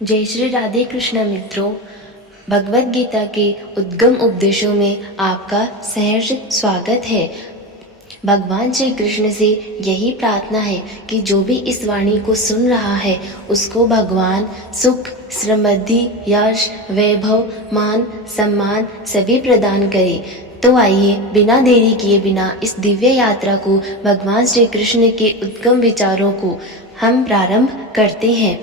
जय श्री राधे कृष्ण मित्रों, भगवत गीता के उद्गम उपदेशों में आपका सहर्ष स्वागत है। भगवान श्री कृष्ण से यही प्रार्थना है कि जो भी इस वाणी को सुन रहा है उसको भगवान सुख, समृद्धि, यश, वैभव, मान, सम्मान सभी प्रदान करे। तो आइए बिना देरी किए बिना इस दिव्य यात्रा को भगवान श्री कृष्ण के उद्गम विचारों को हम प्रारंभ करते हैं।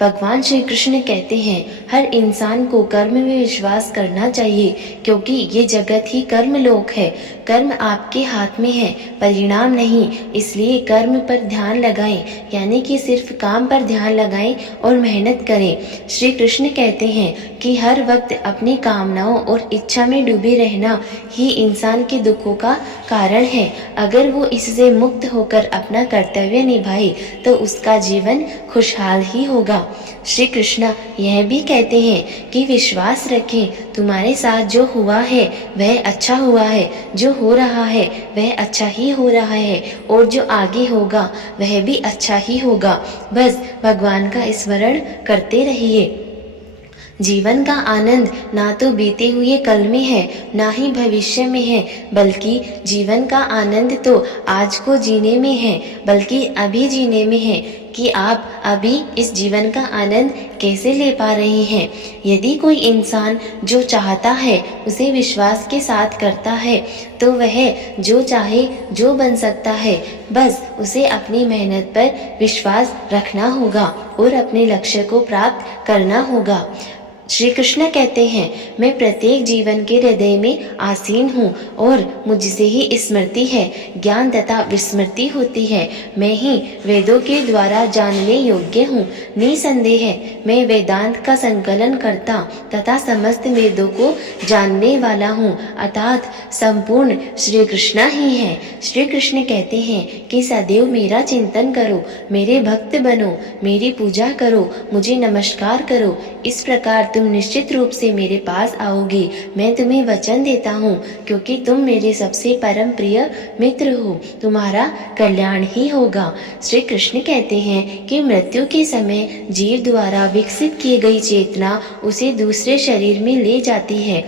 भगवान श्री कृष्ण कहते हैं, हर इंसान को कर्म में विश्वास करना चाहिए, क्योंकि ये जगत ही कर्म लोक है। कर्म आपके हाथ में है, परिणाम नहीं। इसलिए कर्म पर ध्यान लगाएं, यानी कि सिर्फ काम पर ध्यान लगाएं और मेहनत करें। श्री कृष्ण कहते हैं कि हर वक्त अपनी कामनाओं और इच्छा में डूबे रहना ही इंसान के दुखों का कारण है। अगर वो इससे मुक्त होकर अपना कर्तव्य निभाए तो उसका जीवन खुशहाल ही होगा। श्री कृष्ण यह भी कहते हैं कि विश्वास रखें, तुम्हारे साथ जो हुआ है वह अच्छा हुआ है, जो हो रहा है वह अच्छा ही हो रहा है और जो आगे होगा वह भी अच्छा ही होगा। बस भगवान का स्मरण करते रहिए। जीवन का आनंद ना तो बीते हुए कल में है, ना ही भविष्य में है, बल्कि जीवन का आनंद तो आज को जीने में है, बल्कि अभी जीने में है कि आप अभी इस जीवन का आनंद कैसे ले पा रहे हैं। यदि कोई इंसान जो चाहता है उसे विश्वास के साथ करता है तो वह जो चाहे जो बन सकता है। बस उसे अपनी मेहनत पर विश्वास रखना होगा और अपने लक्ष्य को प्राप्त करना होगा। श्री कृष्ण कहते हैं, मैं प्रत्येक जीवन के हृदय में आसीन हूँ और मुझसे ही स्मृति है, ज्ञान तथा विस्मृति होती है। मैं ही वेदों के द्वारा जानने योग्य हूँ। निसंदेह मैं वेदांत का संकलन करता तथा समस्त वेदों को जानने वाला हूँ, अर्थात संपूर्ण श्री कृष्ण ही है। श्री कृष्ण कहते हैं कि सदैव मेरा चिंतन करो, मेरे भक्त बनो, मेरी पूजा करो, मुझे नमस्कार करो। इस प्रकार तुम निश्चित रूप से मेरे पास आओगे। मैं तुम्हें वचन देता हूँ, क्योंकि तुम मेरे सबसे परम प्रिय मित्र हो, तुम्हारा कल्याण ही होगा। श्री कृष्ण कहते हैं कि मृत्यु के समय जीव द्वारा विकसित की गई चेतना उसे दूसरे शरीर में ले जाती है।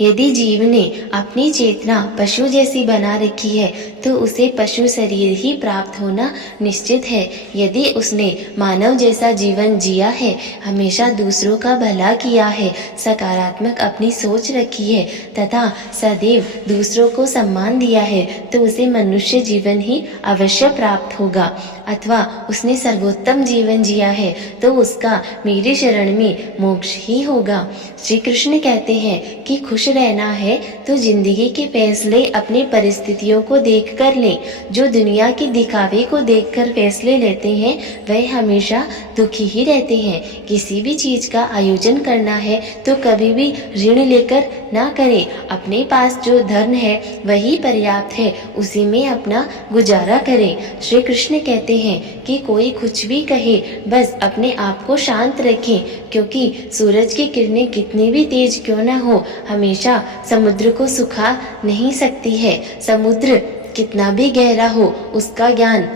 यदि जीव ने अपनी चेतना पशु जैसी बना रखी है तो उसे पशु शरीर ही प्राप्त होना निश्चित है। यदि उसने मानव जैसा जीवन जिया है, हमेशा दूसरों का भला किया है, सकारात्मक अपनी सोच रखी है तथा सदैव दूसरों को सम्मान दिया है, तो उसे मनुष्य जीवन ही अवश्य प्राप्त होगा। अथवा उसने सर्वोत्तम जीवन जिया है तो उसका मेरी शरण में मोक्ष ही होगा। श्री कृष्ण कहते हैं कि खुश रहना है तो जिंदगी के फैसले अपनी परिस्थितियों को देखकर लें। जो दुनिया के दिखावे को देखकर फैसले लेते हैं वह हमेशा दुखी ही रहते हैं। किसी भी चीज का आयोजन करना है तो कभी भी ऋण लेकर ना करें। अपने पास जो धन है वही पर्याप्त है, उसी में अपना गुजारा करें। श्री कृष्ण कहते हैं कि कोई कुछ भी कहे, बस अपने आप को शांत रखें, क्योंकि सूरज की किरणें कितनी भी तेज क्यों न हो, हमेशा समुद्र को सुखा नहीं सकती है। समुद्र कितना भी गहरा हो, उसका ज्ञान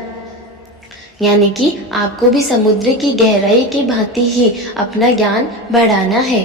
यानी कि आपको भी समुद्र की गहराई की भांति ही अपना ज्ञान बढ़ाना है।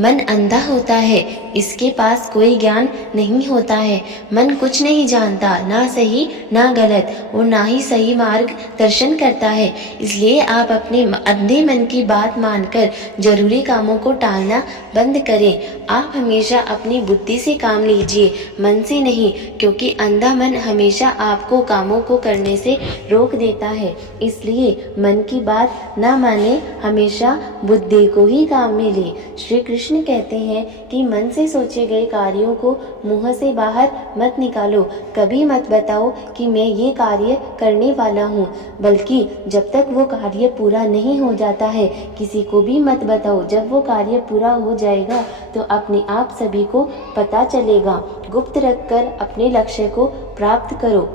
मन अंधा होता है, इसके पास कोई ज्ञान नहीं होता है। मन कुछ नहीं जानता, ना सही ना गलत, और ना ही सही मार्ग दर्शन करता है। इसलिए आप अपने अंधे मन की बात मानकर जरूरी कामों को टालना बंद करें। आप हमेशा अपनी बुद्धि से काम लीजिए, मन से नहीं, क्योंकि अंधा मन हमेशा आपको कामों को करने से रोक देता है। इसलिए मन की बात ना माने, हमेशा बुद्धि को ही काम में ले। श्री कृष्ण कहते हैं कि मन से सोचे गए कार्यों को मुंह से बाहर मत निकालो। कभी मत बताओ कि मैं ये कार्य करने वाला हूँ, बल्कि जब तक वो कार्य पूरा नहीं हो जाता है किसी को भी मत बताओ। जब वो कार्य पूरा हो जाएगा तो अपने आप सभी को पता चलेगा। गुप्त रखकर अपने लक्ष्य को प्राप्त करो,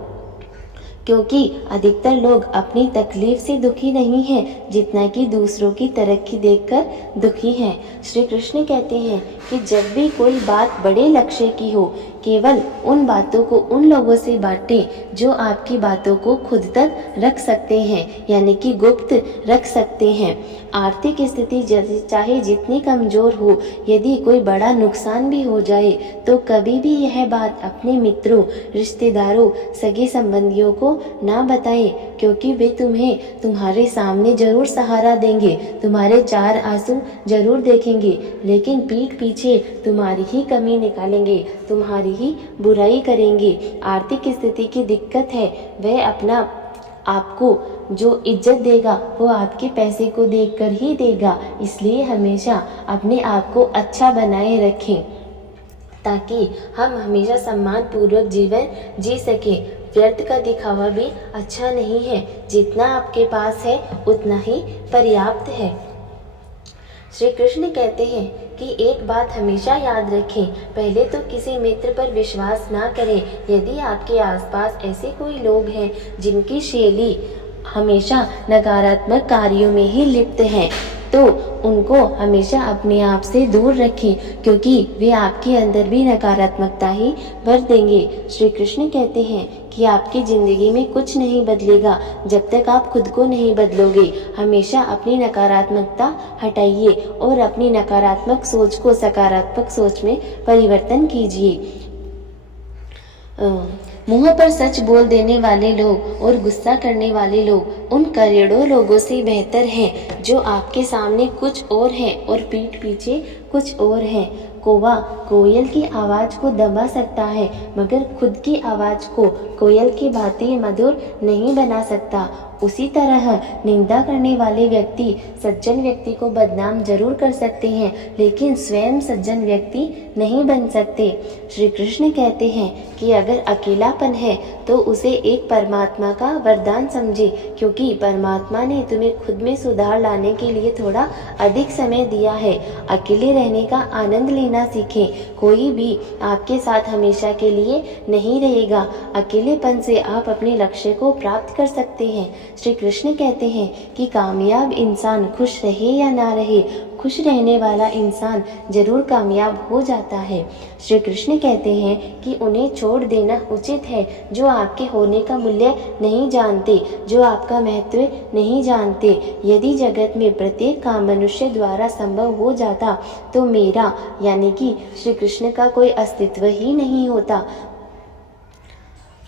क्योंकि अधिकतर लोग अपनी तकलीफ से दुखी नहीं हैं, जितना कि दूसरों की तरक्की देखकर दुखी हैं। श्री कृष्ण कहते हैं कि जब भी कोई बात बड़े लक्ष्य की हो केवल उन बातों को उन लोगों से बांटें जो आपकी बातों को खुद तक रख सकते हैं, यानी कि गुप्त रख सकते हैं। आर्थिक स्थिति चाहे जितनी कमज़ोर हो, यदि कोई बड़ा नुकसान भी हो जाए तो कभी भी यह बात अपने मित्रों, रिश्तेदारों, सगे संबंधियों को ना बताएं, क्योंकि वे तुम्हें तुम्हारे सामने जरूर सहारा देंगे, तुम्हारे चार आंसू जरूर देखेंगे, लेकिन पीठ पीछे तुम्हारी ही कमी निकालेंगे, तुम्हारी ही बुराई करेंगे। आर्थिक स्थिति की दिक्कत है, वह अपना आपको जो इज्जत देगा वो आपके पैसे को देखकर ही देगा। इसलिए हमेशा अपने आप को अच्छा बनाए रखें ताकि हम हमेशा सम्मान पूर्वक जीवन जी सकें। व्यर्थ का दिखावा भी अच्छा नहीं है, जितना आपके पास है उतना ही पर्याप्त है। श्री कृष्ण कहते हैं कि एक बात हमेशा याद रखें, पहले तो किसी मित्र पर विश्वास ना करें। यदि आपके आसपास ऐसे कोई लोग हैं जिनकी शैली हमेशा नकारात्मक कार्यों में ही लिप्त है, तो उनको हमेशा अपने आप से दूर रखें, क्योंकि वे आपके अंदर भी नकारात्मकता ही भर देंगे। श्री कृष्ण कहते हैं कि आपकी ज़िंदगी में कुछ नहीं बदलेगा जब तक आप खुद को नहीं बदलोगे। हमेशा अपनी नकारात्मकता हटाइए और अपनी नकारात्मक सोच को सकारात्मक सोच में परिवर्तन कीजिए। मुंह पर सच बोल देने वाले लोग और गुस्सा करने वाले लोग उन करोड़ों लोगों से बेहतर हैं जो आपके सामने कुछ और हैं और पीठ पीछे कुछ और हैं। कौवा कोयल की आवाज़ को दबा सकता है, मगर खुद की आवाज़ को कोयल की भांति मधुर नहीं बना सकता। उसी तरह निंदा करने वाले व्यक्ति सज्जन व्यक्ति को बदनाम जरूर कर सकते हैं, लेकिन स्वयं सज्जन व्यक्ति नहीं बन सकते। श्री कृष्ण कहते हैं कि अगर अकेलापन है तो उसे एक परमात्मा का वरदान समझे, क्योंकि परमात्मा ने तुम्हें खुद में सुधार लाने के लिए थोड़ा अधिक समय दिया है। अकेले रहने का आनंद लेना सीखें। कोई भी आपके साथ हमेशा के लिए नहीं रहेगा। अकेलेपन से आप अपने लक्ष्य को प्राप्त कर सकते हैं। श्री कृष्ण कहते हैं कि कामयाब इंसान खुश रहे या ना रहे, खुश रहने वाला इंसान जरूर कामयाब हो जाता है। श्री कृष्ण कहते हैं कि उन्हें छोड़ देना उचित है जो आपके होने का मूल्य नहीं जानते, जो आपका महत्व नहीं जानते। यदि जगत में प्रत्येक काम मनुष्य द्वारा संभव हो जाता तो मेरा यानी कि श्री कृष्ण का कोई अस्तित्व ही नहीं होता।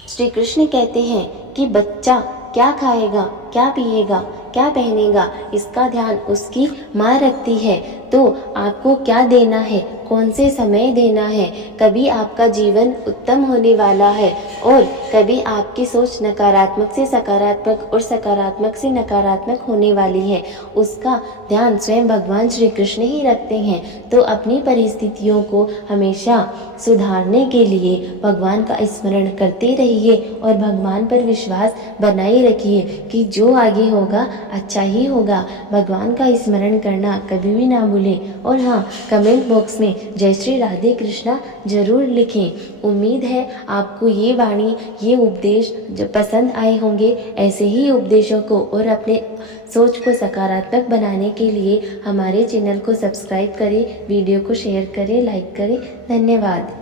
श्री कृष्ण कहते हैं कि बच्चा क्या खाएगा, क्या पिएगा, क्या पहनेगा, इसका ध्यान उसकी माँ रखती है। तो आपको क्या देना है, कौन से समय देना है, कभी आपका जीवन उत्तम होने वाला है और कभी आपकी सोच नकारात्मक से सकारात्मक और सकारात्मक से नकारात्मक होने वाली है, उसका ध्यान स्वयं भगवान श्री कृष्ण ही रखते हैं। तो अपनी परिस्थितियों को हमेशा सुधारने के लिए भगवान का स्मरण करते रहिए और भगवान पर विश्वास बनाए रखिए कि जो आगे होगा अच्छा ही होगा। भगवान का स्मरण करना कभी भी ना भूलें। और हाँ, कमेंट बॉक्स में जय श्री राधे कृष्णा जरूर लिखें। उम्मीद है आपको ये वाणी, ये उपदेश जो पसंद आए होंगे। ऐसे ही उपदेशों को और अपने सोच को सकारात्मक बनाने के लिए हमारे चैनल को सब्सक्राइब करें, वीडियो को शेयर करें, लाइक करें। धन्यवाद।